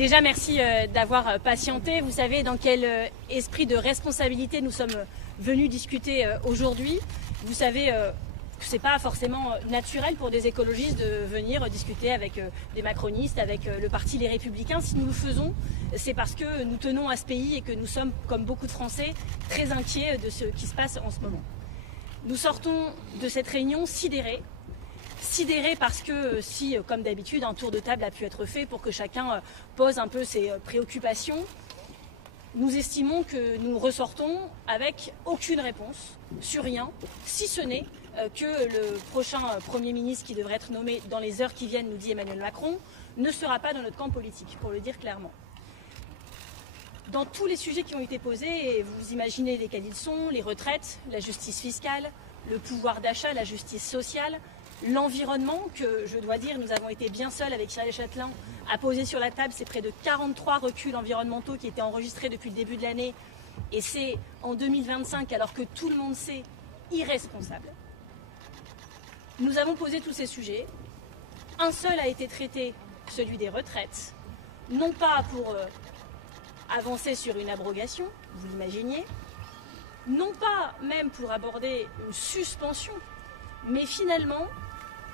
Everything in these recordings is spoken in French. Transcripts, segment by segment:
Déjà, merci d'avoir patienté. Vous savez dans quel esprit de responsabilité nous sommes venus discuter aujourd'hui. Vous savez que ce n'est pas forcément naturel pour des écologistes de venir discuter avec des macronistes, avec le parti Les Républicains. Si nous le faisons, c'est parce que nous tenons à ce pays et que nous sommes, comme beaucoup de Français, très inquiets de ce qui se passe en ce moment. Nous sortons de cette réunion sidérés. Sidérés parce que si, comme d'habitude, un tour de table a pu être fait pour que chacun pose un peu ses préoccupations, nous estimons que nous ressortons avec aucune réponse sur rien, si ce n'est que le prochain Premier ministre qui devrait être nommé dans les heures qui viennent, nous dit Emmanuel Macron, ne sera pas dans notre camp politique, pour le dire clairement. Dans tous les sujets qui ont été posés, et vous imaginez lesquels ils sont, les retraites, la justice fiscale, le pouvoir d'achat, la justice sociale, l'environnement, que je dois dire, nous avons été bien seuls avec Cyril Châtelain à poser sur la table, c'est près de 43 reculs environnementaux qui étaient enregistrés depuis le début de l'année, et c'est en 2025, alors que tout le monde sait, irresponsable. Nous avons posé tous ces sujets. Un seul a été traité, celui des retraites, non pas pour avancer sur une abrogation, vous l'imaginiez, non pas même pour aborder une suspension, mais finalement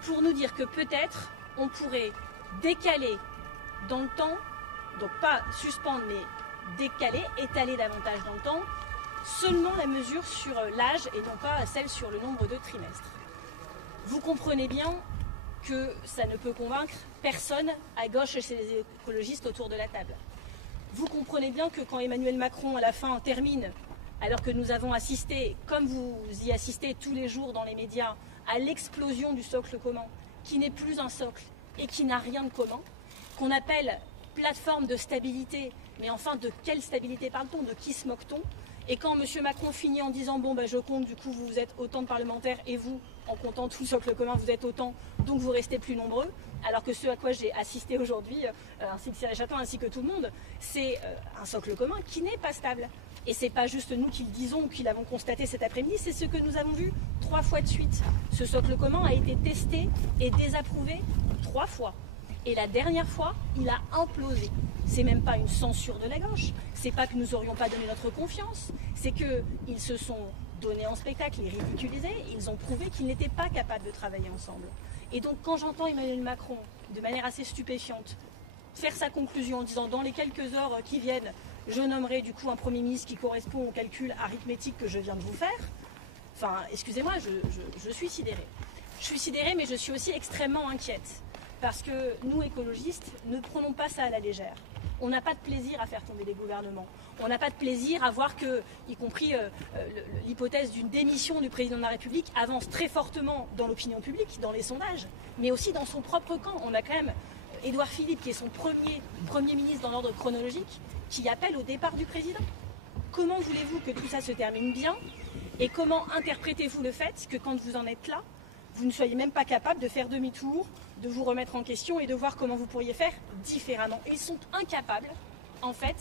pour nous dire que peut-être on pourrait décaler dans le temps, donc pas suspendre mais décaler, étaler davantage dans le temps, seulement la mesure sur l'âge et non pas celle sur le nombre de trimestres. Vous comprenez bien que ça ne peut convaincre personne à gauche chez les écologistes autour de la table. Vous comprenez bien que quand Emmanuel Macron à la fin termine, alors que nous avons assisté, comme vous y assistez tous les jours dans les médias, à l'explosion du socle commun, qui n'est plus un socle et qui n'a rien de commun, qu'on appelle plateforme de stabilité, mais enfin de quelle stabilité parle-t-on, de qui se moque-t-on? Et quand M. Macron finit en disant « bon ben je compte, du coup vous êtes autant de parlementaires et vous, en comptant tout le socle commun, vous êtes autant, donc vous restez plus nombreux », alors que ce à quoi j'ai assisté aujourd'hui, ainsi que Cyril Châtelain, ainsi que tout le monde, c'est un socle commun qui n'est pas stable. Et ce n'est pas juste nous qui le disons ou qui l'avons constaté cet après-midi, c'est ce que nous avons vu 3 fois de suite. Ce socle commun a été testé et désapprouvé 3 fois. Et la dernière fois, il a implosé. C'est même pas une censure de la gauche, c'est pas que nous n'aurions pas donné notre confiance, c'est qu'ils se sont donnés en spectacle et ridiculisés, ils ont prouvé qu'ils n'étaient pas capables de travailler ensemble. Et donc quand j'entends Emmanuel Macron, de manière assez stupéfiante, faire sa conclusion en disant dans les quelques heures qui viennent, je nommerai du coup un Premier ministre qui correspond au calcul arithmétique que je viens de vous faire, enfin excusez-moi, je suis sidérée. Je suis sidérée mais je suis aussi extrêmement inquiète. Parce que nous, écologistes, ne prenons pas ça à la légère. On n'a pas de plaisir à faire tomber les gouvernements. On n'a pas de plaisir à voir que, y compris l'hypothèse d'une démission du président de la République, avance très fortement dans l'opinion publique, dans les sondages, mais aussi dans son propre camp. On a quand même Édouard Philippe, qui est son premier ministre dans l'ordre chronologique, qui appelle au départ du président. Comment voulez-vous que tout ça se termine bien? Et comment interprétez-vous le fait que quand vous en êtes là, vous ne soyez même pas capable de faire demi-tour, de vous remettre en question et de voir comment vous pourriez faire différemment. Et ils sont incapables, en fait,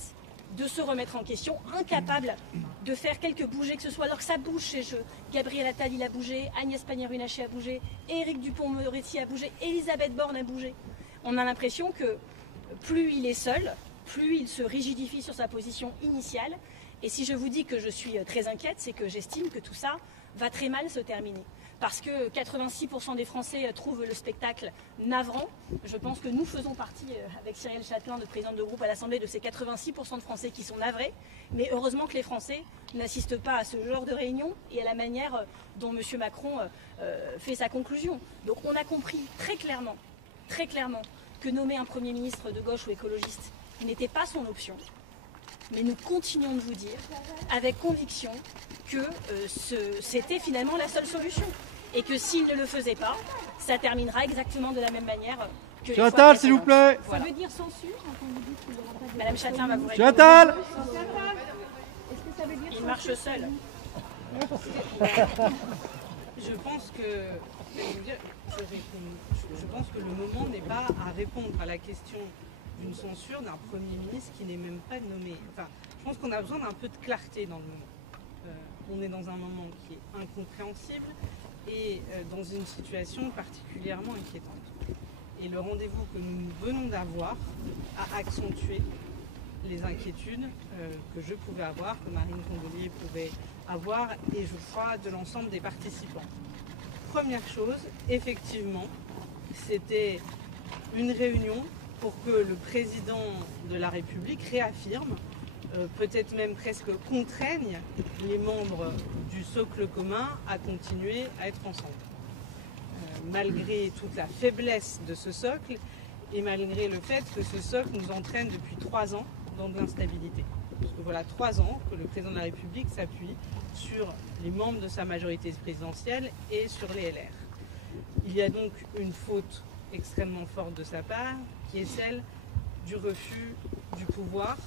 de se remettre en question, incapables de faire quelques bougées que ce soit, alors que ça bouge chez eux. Gabriel Attal, il a bougé, Agnès Pannier-Runacher a bougé, Éric Dupond-Moretti a bougé, Elisabeth Borne a bougé. On a l'impression que plus il est seul, plus il se rigidifie sur sa position initiale. Et si je vous dis que je suis très inquiète, c'est que j'estime que tout ça va très mal se terminer. Parce que 86% des Français trouvent le spectacle navrant. Je pense que nous faisons partie, avec Cyril Châtelain, notre président de groupe à l'Assemblée, de ces 86% de Français qui sont navrés. Mais heureusement que les Français n'assistent pas à ce genre de réunion et à la manière dont M. Macron fait sa conclusion. Donc on a compris très clairement que nommer un Premier ministre de gauche ou écologiste n'était pas son option. Mais nous continuons de vous dire, avec conviction, que c'était finalement la seule solution. Et que s'il ne le faisait pas, ça terminera exactement de la même manière que les fois Attal, s'il vous plaît. Voilà. Ça veut dire censure quand on vous dit qu'il n'y aura pas de... Madame Châtelain va vous Monsieur répondre. Attal. Est-ce que ça veut dire Il marche seul. Je pense que, je pense que le moment n'est pas à répondre à la question d'une censure d'un Premier ministre qui n'est même pas nommé. Enfin, je pense qu'on a besoin d'un peu de clarté dans le moment. On est dans un moment qui est incompréhensible et dans une situation particulièrement inquiétante. et le rendez-vous que nous venons d'avoir a accentué les inquiétudes que je pouvais avoir, que Marine Tondelier pouvait avoir, et je crois de l'ensemble des participants. Première chose, effectivement, c'était une réunion pour que le président de la République réaffirme, peut-être même presque contraigne les membres du socle commun à continuer à être ensemble. Malgré toute la faiblesse de ce socle et malgré le fait que ce socle nous entraîne depuis 3 ans dans de l'instabilité. Parce que voilà 3 ans que le président de la République s'appuie sur les membres de sa majorité présidentielle et sur les LR. Il y a donc une faute extrêmement forte de sa part, qui est celle du refus du pouvoir.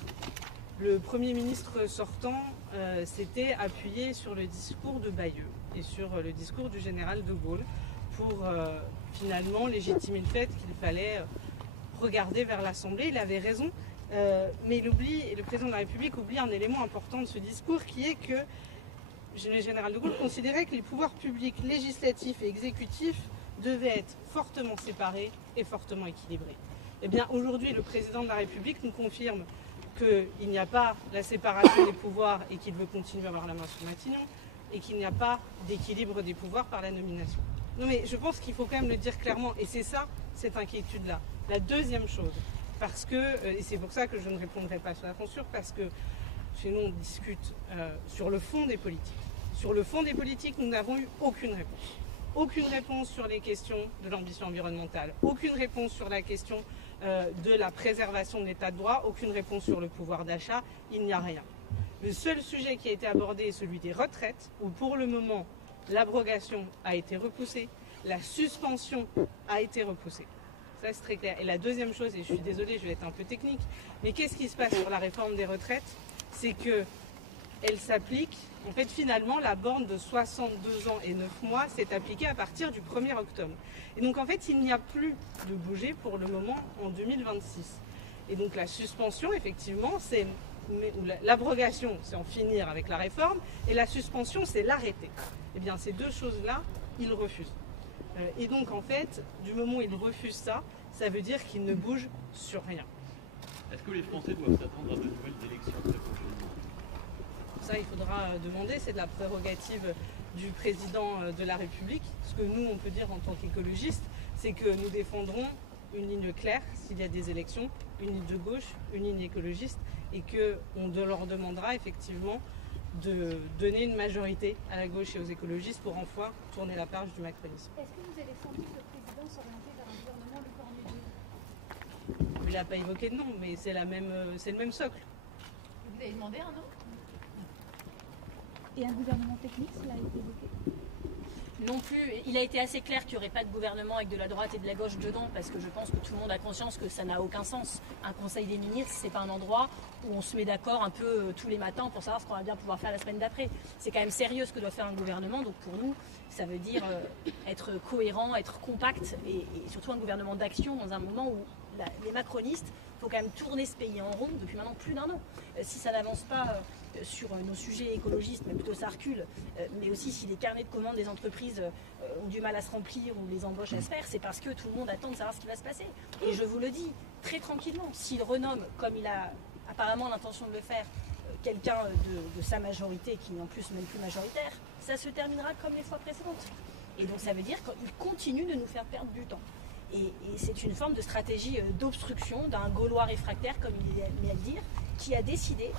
Le Premier ministre sortant s'était appuyé sur le discours de Bayeux et sur le discours du général de Gaulle pour finalement légitimer le fait qu'il fallait regarder vers l'Assemblée. Il avait raison, mais il oublie, et le président de la République oublie un élément important de ce discours, qui est que le général de Gaulle considérait que les pouvoirs publics législatifs et exécutifs devaient être fortement séparés et fortement équilibrés. Eh bien, aujourd'hui, le président de la République nous confirme qu'il n'y a pas la séparation des pouvoirs et qu'il veut continuer à avoir la main sur Matignon, et qu'il n'y a pas d'équilibre des pouvoirs par la nomination. Non, mais je pense qu'il faut quand même le dire clairement, et c'est ça, cette inquiétude-là. La deuxième chose, parce que, et c'est pour ça que je ne répondrai pas sur la censure, parce que chez nous on discute sur le fond des politiques. Sur le fond des politiques, nous n'avons eu aucune réponse. Aucune réponse sur les questions de l'ambition environnementale, aucune réponse sur la question de la préservation de l'état de droit, aucune réponse sur le pouvoir d'achat, il n'y a rien. Le seul sujet qui a été abordé est celui des retraites, où pour le moment, l'abrogation a été repoussée, la suspension a été repoussée. Ça, c'est très clair. Et la deuxième chose, et je suis désolée, je vais être un peu technique, mais qu'est-ce qui se passe sur la réforme des retraites? C'est qu'elle s'applique, en fait, finalement, la borne de 62 ans et 9 mois s'est appliquée à partir du 1er octobre. Et donc, en fait, il n'y a plus de bouger pour le moment en 2026. Et donc, la suspension, effectivement, c'est... L'abrogation, c'est en finir avec la réforme, et la suspension, c'est l'arrêter. Eh bien, ces deux choses-là, ils refusent. Et donc, en fait, du moment où ils refusent ça, ça veut dire qu'ils ne bougent sur rien. Est-ce que les Français doivent s'attendre à de nouvelles élections très prochainement? Ça, il faudra demander, c'est de la prérogative du président de la République. Ce que nous, on peut dire en tant qu'écologistes, c'est que nous défendrons une ligne claire s'il y a des élections, une ligne de gauche, une ligne écologiste, et qu'on leur demandera effectivement de donner une majorité à la gauche et aux écologistes pour enfin tourner la page du macronisme. Est-ce que vous avez senti le président s'orienter vers un gouvernement Le Cornu 2? Il n'a pas évoqué de nom, mais c'est le même socle. Vous avez demandé un nom? Et un gouvernement technique, cela a été évoqué? Non plus, il a été assez clair qu'il n'y aurait pas de gouvernement avec de la droite et de la gauche dedans, parce que je pense que tout le monde a conscience que ça n'a aucun sens. Un conseil des ministres, c'est pas un endroit où on se met d'accord un peu tous les matins pour savoir ce qu'on va bien pouvoir faire la semaine d'après. C'est quand même sérieux ce que doit faire un gouvernement, donc pour nous, ça veut dire être cohérent, être compact, et surtout un gouvernement d'action dans un moment où les macronistes, il faut quand même tourner ce pays en rond depuis maintenant plus d'1 an. Si ça n'avance pas sur nos sujets écologistes, mais plutôt ça recule, mais aussi si les carnets de commandes des entreprises ont du mal à se remplir ou les embauches à se faire, c'est parce que tout le monde attend de savoir ce qui va se passer. Et je vous le dis très tranquillement, s'il renomme, comme il a apparemment l'intention de le faire, quelqu'un de sa majorité, qui n'est en plus même plus majoritaire, ça se terminera comme les fois précédentes. Et donc ça veut dire qu'il continue de nous faire perdre du temps. Et c'est une forme de stratégie d'obstruction d'un Gaulois réfractaire, comme il aimait à le dire, qui a décidé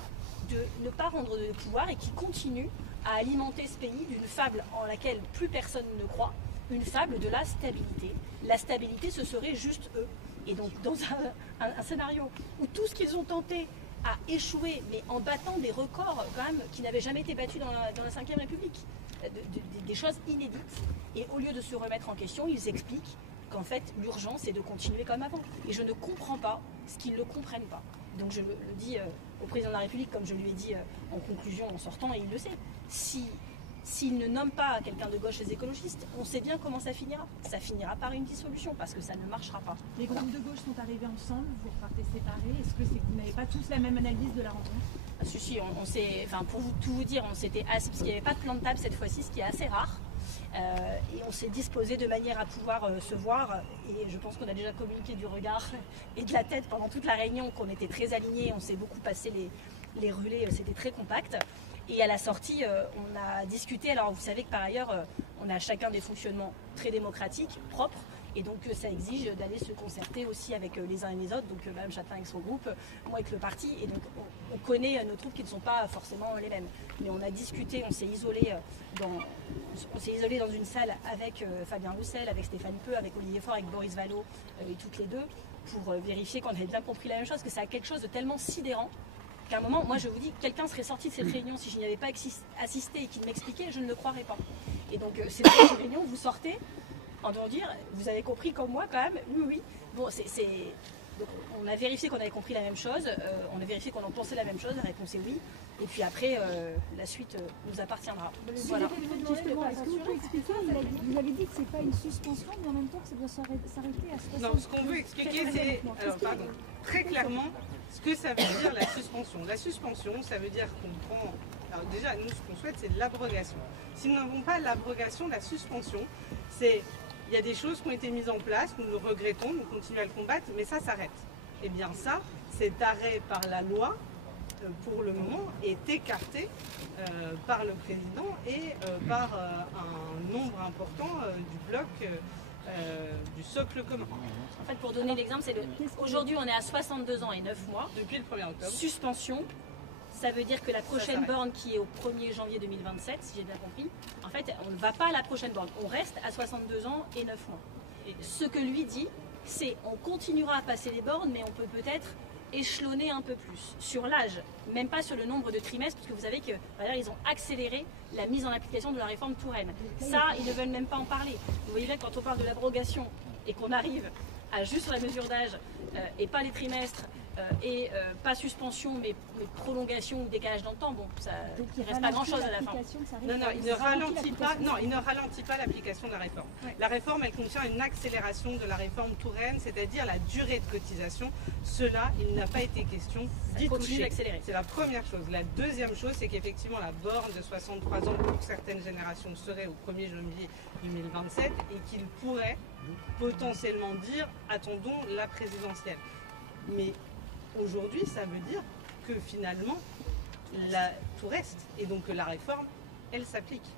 de ne pas rendre de pouvoir et qui continue à alimenter ce pays d'une fable en laquelle plus personne ne croit, une fable de la stabilité. La stabilité, ce serait juste eux. Et donc dans un scénario où tout ce qu'ils ont tenté a échoué, mais en battant des records quand même qui n'avaient jamais été battus dans la Ve République, des choses inédites, et au lieu de se remettre en question, ils expliquent qu'en fait l'urgence est de continuer comme avant. Et je ne comprends pas ce qu'ils ne comprennent pas. Donc je le dis au président de la République, comme je lui ai dit en conclusion en sortant, et il le sait, s'il ne nomme pas quelqu'un de gauche les écologistes, on sait bien comment ça finira. Ça finira par une dissolution, parce que ça ne marchera pas. Les groupes de gauche sont arrivés ensemble, vous repartez séparés. Est-ce que c'est que vous n'avez pas tous la même analyse de la rencontre? Ah, si, on s'est, enfin, pour tout vous dire, on s'était assis, parce qu'il n'y avait pas de plan de table cette fois-ci, ce qui est assez rare. Et on s'est disposé de manière à pouvoir se voir. Et je pense qu'on a déjà communiqué du regard et de la tête pendant toute la réunion, qu'on était très alignés. On s'est beaucoup passé les relais, c'était très compact. Et à la sortie, on a discuté. Alors vous savez que par ailleurs, on a chacun des fonctionnements très démocratiques, propres. Et donc ça exige d'aller se concerter aussi avec les uns et les autres. Donc Mme Châtelain avec son groupe, moi avec le parti. Et donc on connaît nos troupes qui ne sont pas forcément les mêmes. Mais on a discuté, on s'est isolé dans une salle avec Fabien Roussel, avec Stéphane Peu, avec Olivier Faure, avec Boris Vallaud et toutes les deux, pour vérifier qu'on avait bien compris la même chose, que c'est quelque chose de tellement sidérant qu'à un moment, moi je vous dis, quelqu'un serait sorti de cette réunion, si je n'y avais pas assisté et qu'il m'expliquait, je ne le croirais pas. Et donc c'est dans cette réunion, vous sortez en devant dire, vous avez compris comme moi quand même, oui. Bon, donc, on a vérifié qu'on avait compris la même chose, on a vérifié qu'on en pensait la même chose, la réponse est oui. Et puis après, la suite nous appartiendra. Voilà. Justement, est-ce que vous pouvez expliquer, vous avez dit que ce n'est pas une suspension, mais en même temps que ça doit s'arrêter à 60. Non, ce qu'on veut expliquer, c'est très clairement ce que ça veut dire la suspension. La suspension, ça veut dire qu'on prend... Alors déjà, nous, ce qu'on souhaite, c'est de l'abrogation. Si nous n'avons pas l'abrogation, la suspension, c'est... Il y a des choses qui ont été mises en place, nous le regrettons, nous continuons à le combattre, mais ça s'arrête. Eh bien ça, cet arrêt par la loi, pour le moment, est écarté par le président et par un nombre important du bloc du socle commun. En fait, pour donner l'exemple, c'est aujourd'hui on est à 62 ans et 9 mois. Depuis le 1er octobre. Suspension. Ça veut dire que la prochaine borne qui est au 1er janvier 2027, si j'ai bien compris, en fait, on ne va pas à la prochaine borne. On reste à 62 ans et 9 mois. Et ce que lui dit, c'est on continuera à passer les bornes, mais on peut peut-être échelonner un peu plus sur l'âge, même pas sur le nombre de trimestres, parce que vous savez qu'ils ont accéléré la mise en application de la réforme Touraine. Ça, ils ne veulent même pas en parler. Vous voyez bien que quand on parle de l'abrogation et qu'on arrive à juste sur la mesure d'âge et pas les trimestres, et pas suspension mais prolongation ou décalage dans le temps, bon, ça ne reste pas grand chose à la fin. Non, il ne ralentit pas l'application de la réforme. Ouais. La réforme, elle contient une accélération de la réforme Touraine, c'est-à-dire la durée de cotisation. Cela, il n'a pas été question d'y toucher. C'est la première chose. La deuxième chose, c'est qu'effectivement la borne de 63 ans pour certaines générations serait au 1er janvier 2027 et qu'il pourrait potentiellement dire attendons la présidentielle. Mais aujourd'hui, ça veut dire que finalement, tout reste. Et donc la réforme, elle s'applique.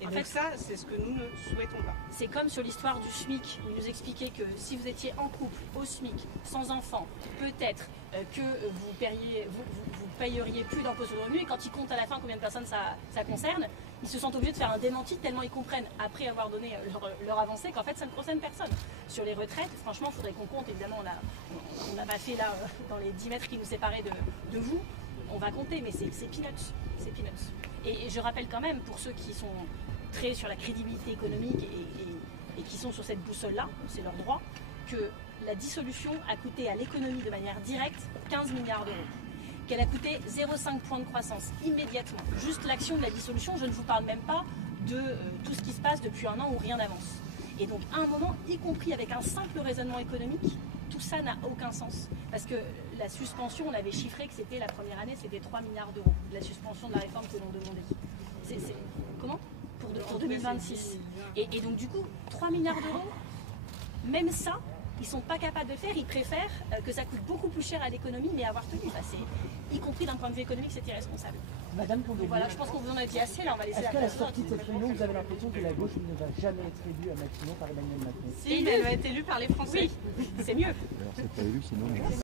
Et donc ça, c'est ce que nous ne souhaitons pas. C'est comme sur l'histoire du SMIC, où il nous expliquait que si vous étiez en couple, au SMIC, sans enfant, peut-être que vous payeriez plus d'impôts sur le revenu. Et quand ils comptent à la fin combien de personnes ça concerne, ils se sentent obligés de faire un démenti tellement ils comprennent, après avoir donné leur avancée, qu'en fait ça ne concerne personne. Sur les retraites, franchement, il faudrait qu'on compte. Évidemment, on n'a pas fait là, dans les 10 mètres qui nous séparaient de vous, on va compter, mais c'est peanuts. C'est peanuts. Et je rappelle quand même, pour ceux qui sont très sur la crédibilité économique et qui sont sur cette boussole-là, c'est leur droit, que la dissolution a coûté à l'économie de manière directe 15 milliards d'euros. Qu'elle a coûté 0,5 points de croissance immédiatement. Juste l'action de la dissolution, je ne vous parle même pas de tout ce qui se passe depuis un an où rien n'avance. Et donc à un moment, y compris avec un simple raisonnement économique, tout ça n'a aucun sens. Parce que la suspension, on avait chiffré que c'était la première année, c'était 3 milliards d'euros, la suspension de la réforme que l'on demandait. Comment pour 2026. Et donc du coup, 3 milliards d'euros, même ça, ils ne sont pas capables de le faire. Ils préfèrent que ça coûte beaucoup plus cher à l'économie, mais avoir tenu. Y compris d'un point de vue économique, c'est irresponsable. Madame Candelier, voilà, je pense qu'on vous en a dit assez, là on va laisser est-ce qu'à la sortie de cette réunion, vous avez l'impression que la gauche ne va jamais être élue à Matignon par Emmanuel Macron? Si, mais elle va être élue par les Français. Oui, c'est mieux. Alors c'est pas élu, sinon...